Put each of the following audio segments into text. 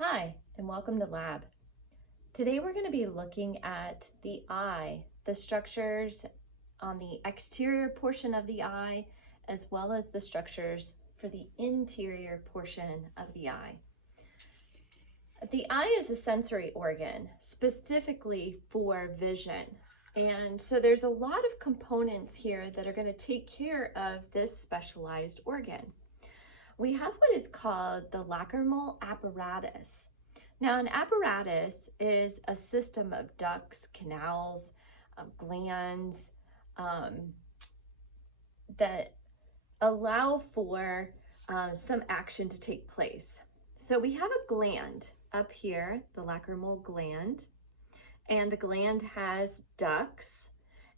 Hi, and welcome to Lab. Today we're going to be looking at the eye, the structures on the exterior portion of the eye, as well as the structures for the interior portion of the eye. The eye is a sensory organ, specifically for vision. And so there's a lot of components here that are going to take care of this specialized organ. We have what is called the lacrimal apparatus. Now, an apparatus is a system of ducts, canals, glands that allow for some action to take place. So we have a gland up here, the lacrimal gland, and the gland has ducts,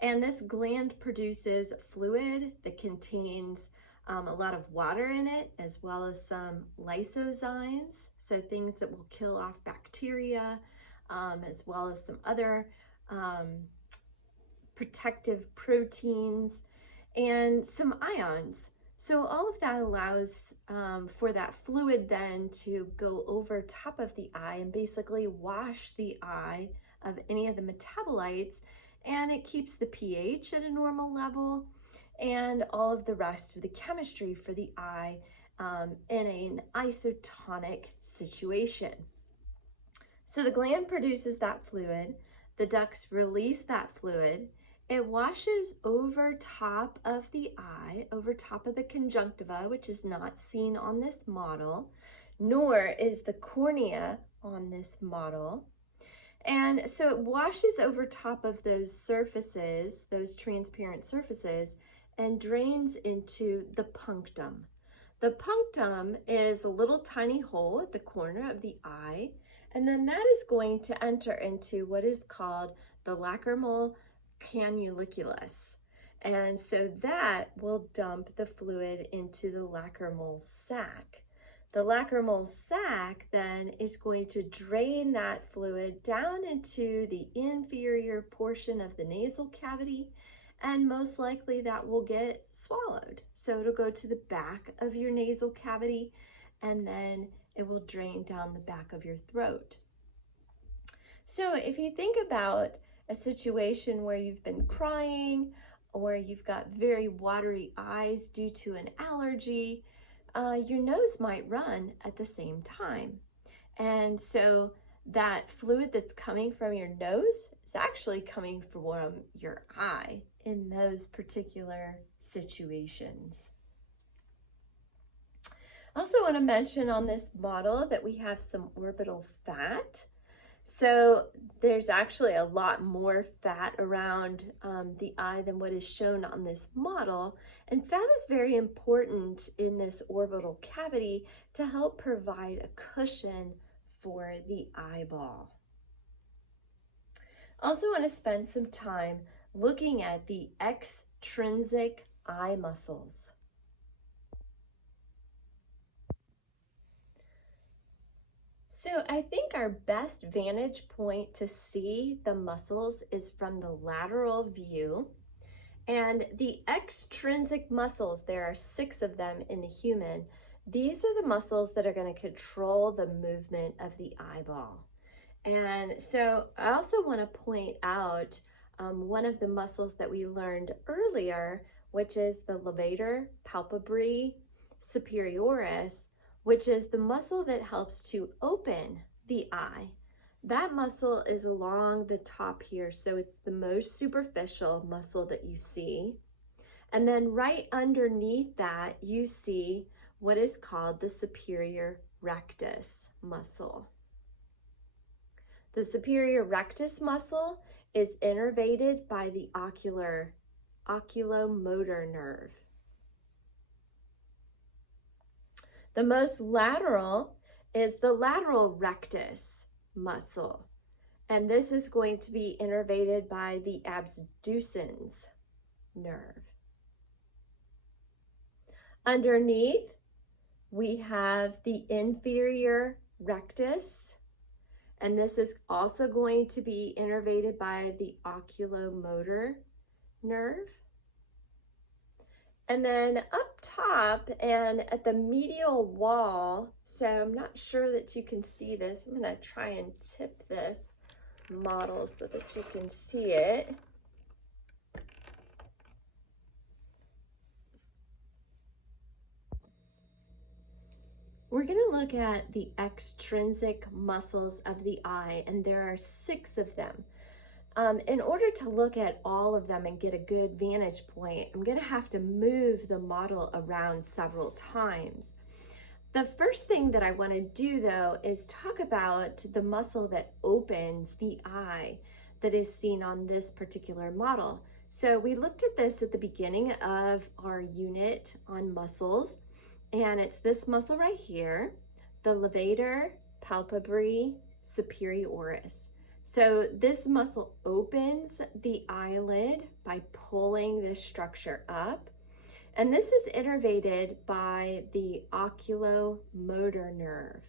and this gland produces fluid that contains a lot of water in it, as well as some lysozymes, so things that will kill off bacteria, as well as some other protective proteins, and some ions. So all of that allows for that fluid then to go over top of the eye and basically wash the eye of any of the metabolites, and it keeps the pH at a normal level and all of the rest of the chemistry for the eye in an isotonic situation. So the gland produces that fluid, the ducts release that fluid, it washes over top of the eye, over top of the conjunctiva, which is not seen on this model, nor is the cornea on this model. And so it washes over top of those surfaces, those transparent surfaces, and drains into the punctum. The punctum is a little tiny hole at the corner of the eye, and then that is going to enter into what is called the lacrimal canaliculus. And so that will dump the fluid into the lacrimal sac. The lacrimal sac then is going to drain that fluid down into the inferior portion of the nasal cavity, and most likely that will get swallowed. So it'll go to the back of your nasal cavity, and then it will drain down the back of your throat. So if you think about a situation where you've been crying, or you've got very watery eyes due to an allergy, your nose might run at the same time. And so that fluid that's coming from your nose is actually coming from your eye in those particular situations. I also want to mention on this model that we have some orbital fat. So there's actually a lot more fat around the eye than what is shown on this model. And fat is very important in this orbital cavity to help provide a cushion for the eyeball. I also want to spend some time looking at the extrinsic eye muscles. So I think our best vantage point to see the muscles is from the lateral view. And the extrinsic muscles, there are 6 of them in the human. These are the muscles that are going to control the movement of the eyeball. And so I also want to point out one of the muscles that we learned earlier, which is the levator palpebrae superioris, which is the muscle that helps to open the eye. That muscle is along the top here, so it's the most superficial muscle that you see. And then right underneath that, you see what is called the superior rectus muscle. The superior rectus muscle is innervated by the oculomotor nerve. The most lateral is the lateral rectus muscle, and this is going to be innervated by the abducens nerve. Underneath, we have the inferior rectus, and this is also going to be innervated by the oculomotor nerve. And then up top and at the medial wall, so I'm not sure that you can see this. I'm gonna try and tip this model so that you can see it. We're going to look at the extrinsic muscles of the eye, and there are 6 of them. In order to look at all of them and get a good vantage point, I'm going to have to move the model around several times. The first thing that I want to do, though, is talk about the muscle that opens the eye that is seen on this particular model. So we looked at this at the beginning of our unit on muscles. And it's this muscle right here, the levator palpebrae superioris. So this muscle opens the eyelid by pulling this structure up. And this is innervated by the oculomotor nerve.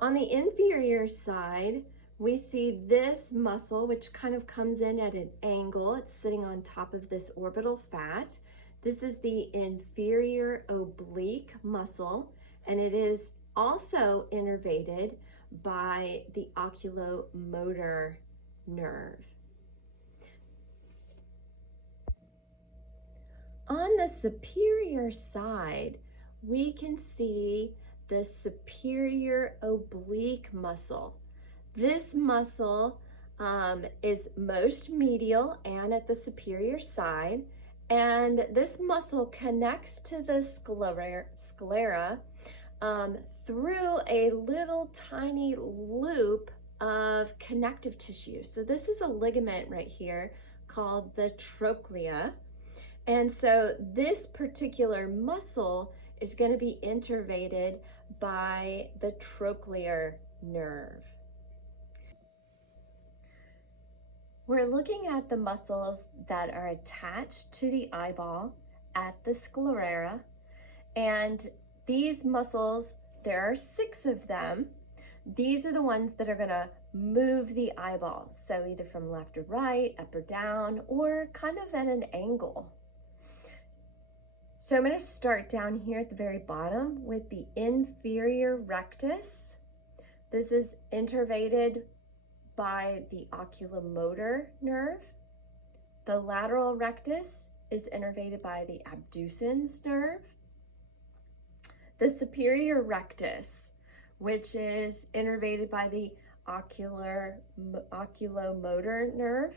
On the inferior side, we see this muscle, which kind of comes in at an angle. It's sitting on top of this orbital fat. This is the inferior oblique muscle, and it is also innervated by the oculomotor nerve. On the superior side, we can see the superior oblique muscle. This muscle is most medial and at the superior side. And this muscle connects to the sclera through a little tiny loop of connective tissue. So this is a ligament right here called the trochlea. And so this particular muscle is going to be innervated by the trochlear nerve. We're looking at the muscles that are attached to the eyeball at the sclera, and these muscles, there are 6 of them. These are the ones that are going to move the eyeball, so either from left to right, up or down, or kind of at an angle. So I'm going to start down here at the very bottom with the inferior rectus. This is innervated by the oculomotor nerve. The lateral rectus is innervated by the abducens nerve. The superior rectus, which is innervated by the oculomotor nerve.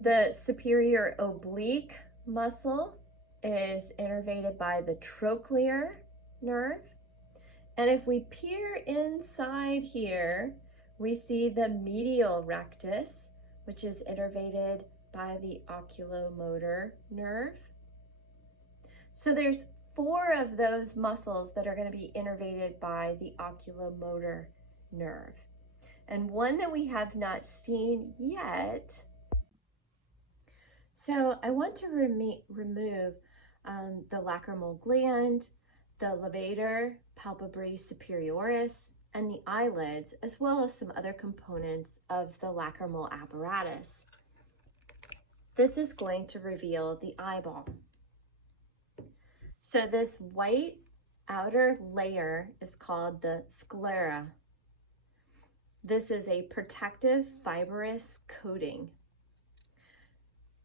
The superior oblique muscle is innervated by the trochlear nerve. And if we peer inside here, we see the medial rectus, which is innervated by the oculomotor nerve. So there's 4 of those muscles that are going to be innervated by the oculomotor nerve. And one that we have not seen yet. So I want to remove the lacrimal gland, the levator palpebrae superioris, and the eyelids, as well as some other components of the lacrimal apparatus. This is going to reveal the eyeball. So this white outer layer is called the sclera. This is a protective fibrous coating.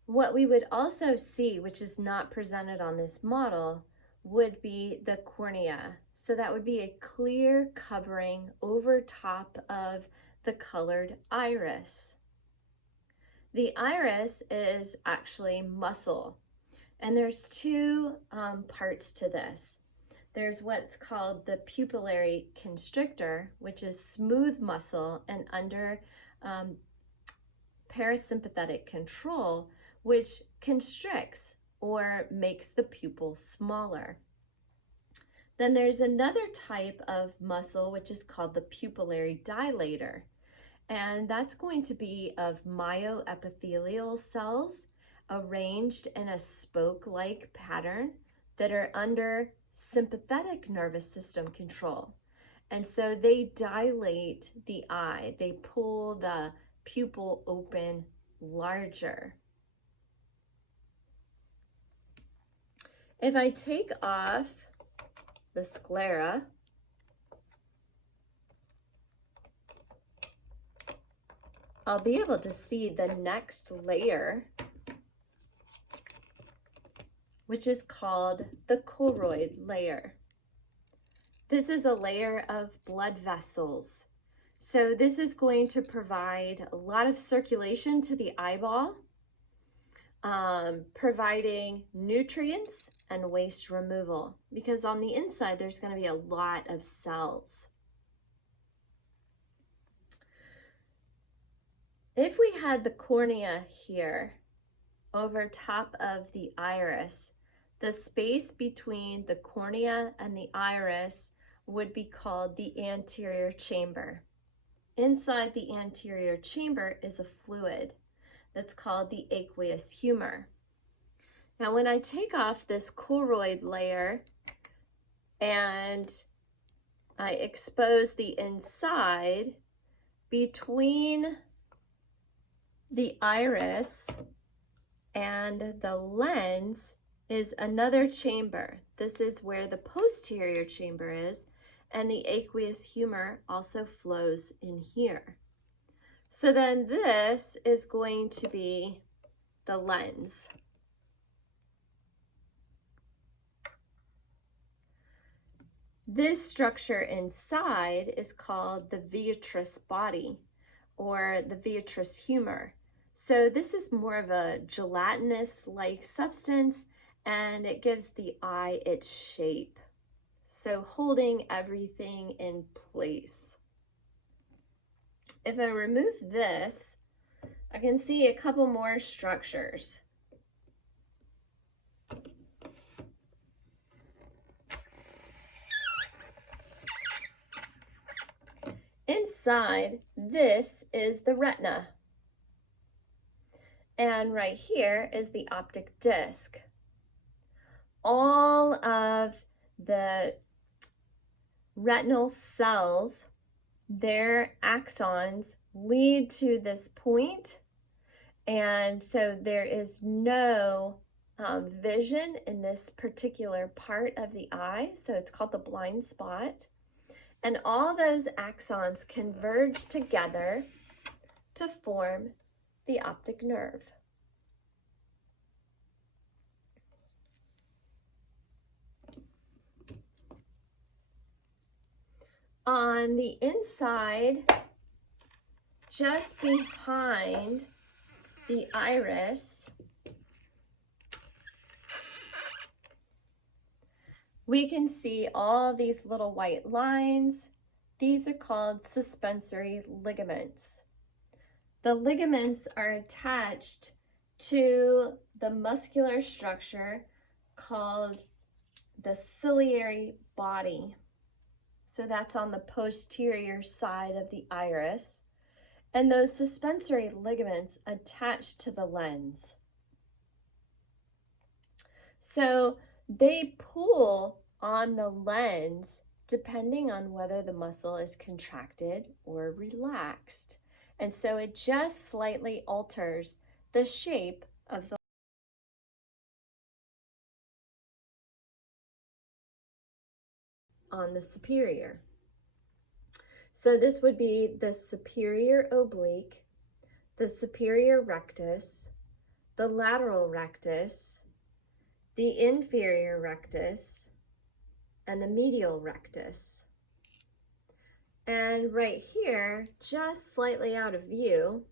What we would also see, which is not presented on this model, would be the cornea. So that would be a clear covering over top of the colored iris. The iris is actually muscle, and there's 2 parts to this. There's what's called the pupillary constrictor, which is smooth muscle and under parasympathetic control, which constricts or makes the pupil smaller. Then there's another type of muscle, which is called the pupillary dilator. And that's going to be of myoepithelial cells arranged in a spoke-like pattern that are under sympathetic nervous system control. And so they dilate the eye. They pull the pupil open larger. If I take off the sclera, I'll be able to see the next layer, which is called the choroid layer. This is a layer of blood vessels. So this is going to provide a lot of circulation to the eyeball, providing nutrients and waste removal, because on the inside there's going to be a lot of cells. If we had the cornea here over top of the iris, the space between the cornea and the iris would be called the anterior chamber. Inside the anterior chamber is a fluid that's called the aqueous humor. Now, when I take off this choroid layer and I expose the inside, between the iris and the lens is another chamber. This is where the posterior chamber is, and the aqueous humor also flows in here. So then this is going to be the lens. This structure inside is called the vitreous body, or the vitreous humor. So this is more of a gelatinous-like substance, and it gives the eye its shape, so holding everything in place. If I remove this, I can see a couple more structures. Inside, this is the retina. And right here is the optic disc. All of the retinal cells, their axons lead to this point, and so there is no vision in this particular part of the eye, so it's called the blind spot. And all those axons converge together to form the optic nerve. On the inside, just behind the iris, we can see all these little white lines. These are called suspensory ligaments. The ligaments are attached to the muscular structure called the ciliary body. So that's on the posterior side of the iris. And those suspensory ligaments attach to the lens. So they pull on the lens depending on whether the muscle is contracted or relaxed. And so it just slightly alters the shape of the on the superior. So this would be the superior oblique, the superior rectus, the lateral rectus, the inferior rectus, and the medial rectus. And right here, just slightly out of view,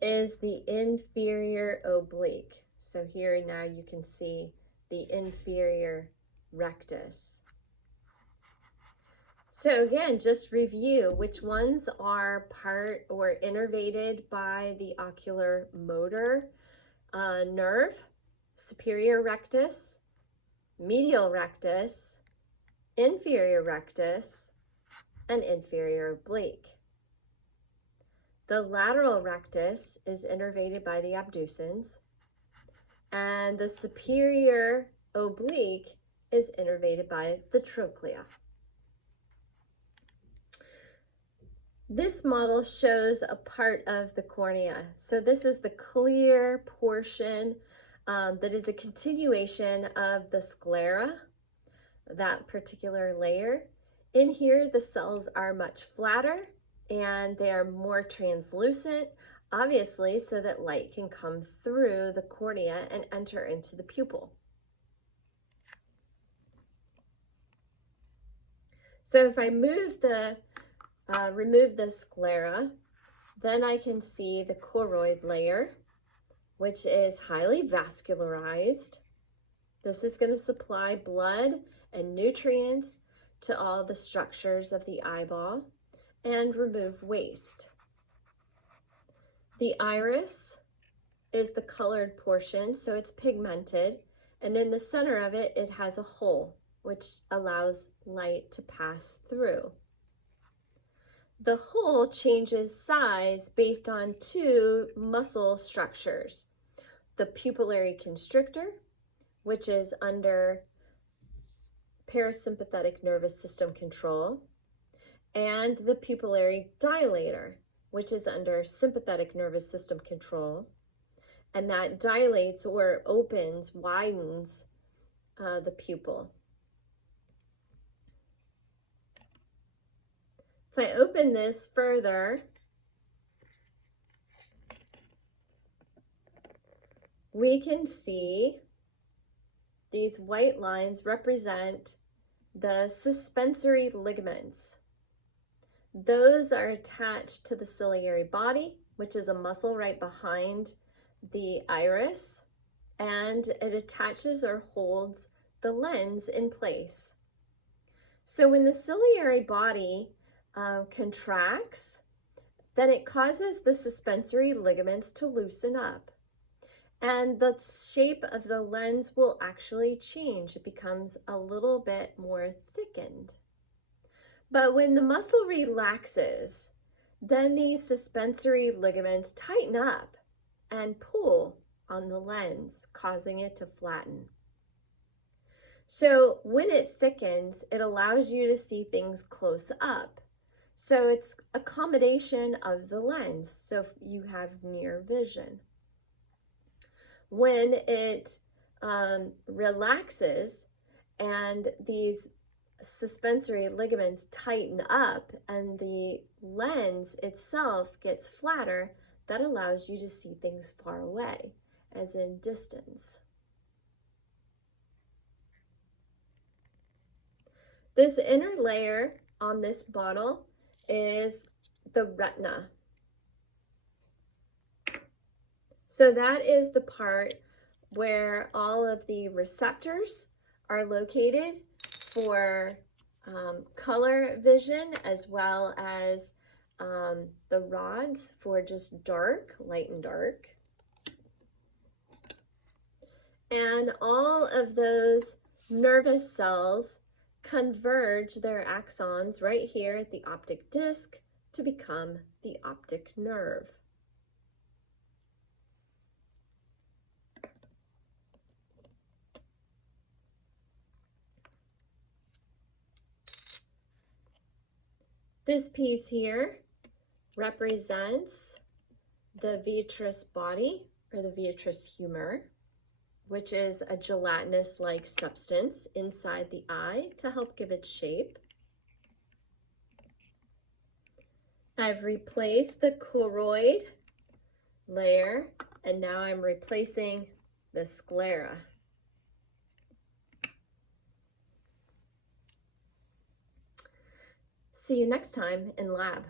is the inferior oblique. So here now you can see the inferior rectus. So again, just review which ones are part or innervated by the ocular motor nerve: superior rectus, medial rectus, inferior rectus, and inferior oblique. The lateral rectus is innervated by the abducens, and the superior oblique is innervated by the trochlea. This model shows a part of the cornea. So this is the clear portion that is a continuation of the sclera, that particular layer. In here, the cells are much flatter and they are more translucent, obviously, so that light can come through the cornea and enter into the pupil. So if I remove the sclera, then I can see the choroid layer, which is highly vascularized. This is going to supply blood and nutrients to all the structures of the eyeball and remove waste. The iris is the colored portion, so it's pigmented, and in the center of it, it has a hole, which allows light to pass through. The hole changes size based on two muscle structures: the pupillary constrictor, which is under parasympathetic nervous system control, and the pupillary dilator, which is under sympathetic nervous system control, and that dilates or opens, widens the pupil. If I open this further, we can see these white lines represent the suspensory ligaments. Those are attached to the ciliary body, which is a muscle right behind the iris, and it attaches or holds the lens in place. So when the ciliary body contracts, then it causes the suspensory ligaments to loosen up, and the shape of the lens will actually change. It becomes a little bit more thickened. But when the muscle relaxes, then these suspensory ligaments tighten up and pull on the lens, causing it to flatten. So when it thickens, it allows you to see things close up. So it's accommodation of the lens, so you have near vision. When it relaxes and these suspensory ligaments tighten up and the lens itself gets flatter, that allows you to see things far away, as in distance. This inner layer on this bottle is the retina. So that is the part where all of the receptors are located for color vision, as well as the rods for just dark, light and dark. And all of those nervous cells converge their axons right here at the optic disc to become the optic nerve. This piece here represents the vitreous body, or the vitreous humor, which is a gelatinous-like substance inside the eye to help give it shape. I've replaced the choroid layer, and now I'm replacing the sclera. See you next time in lab.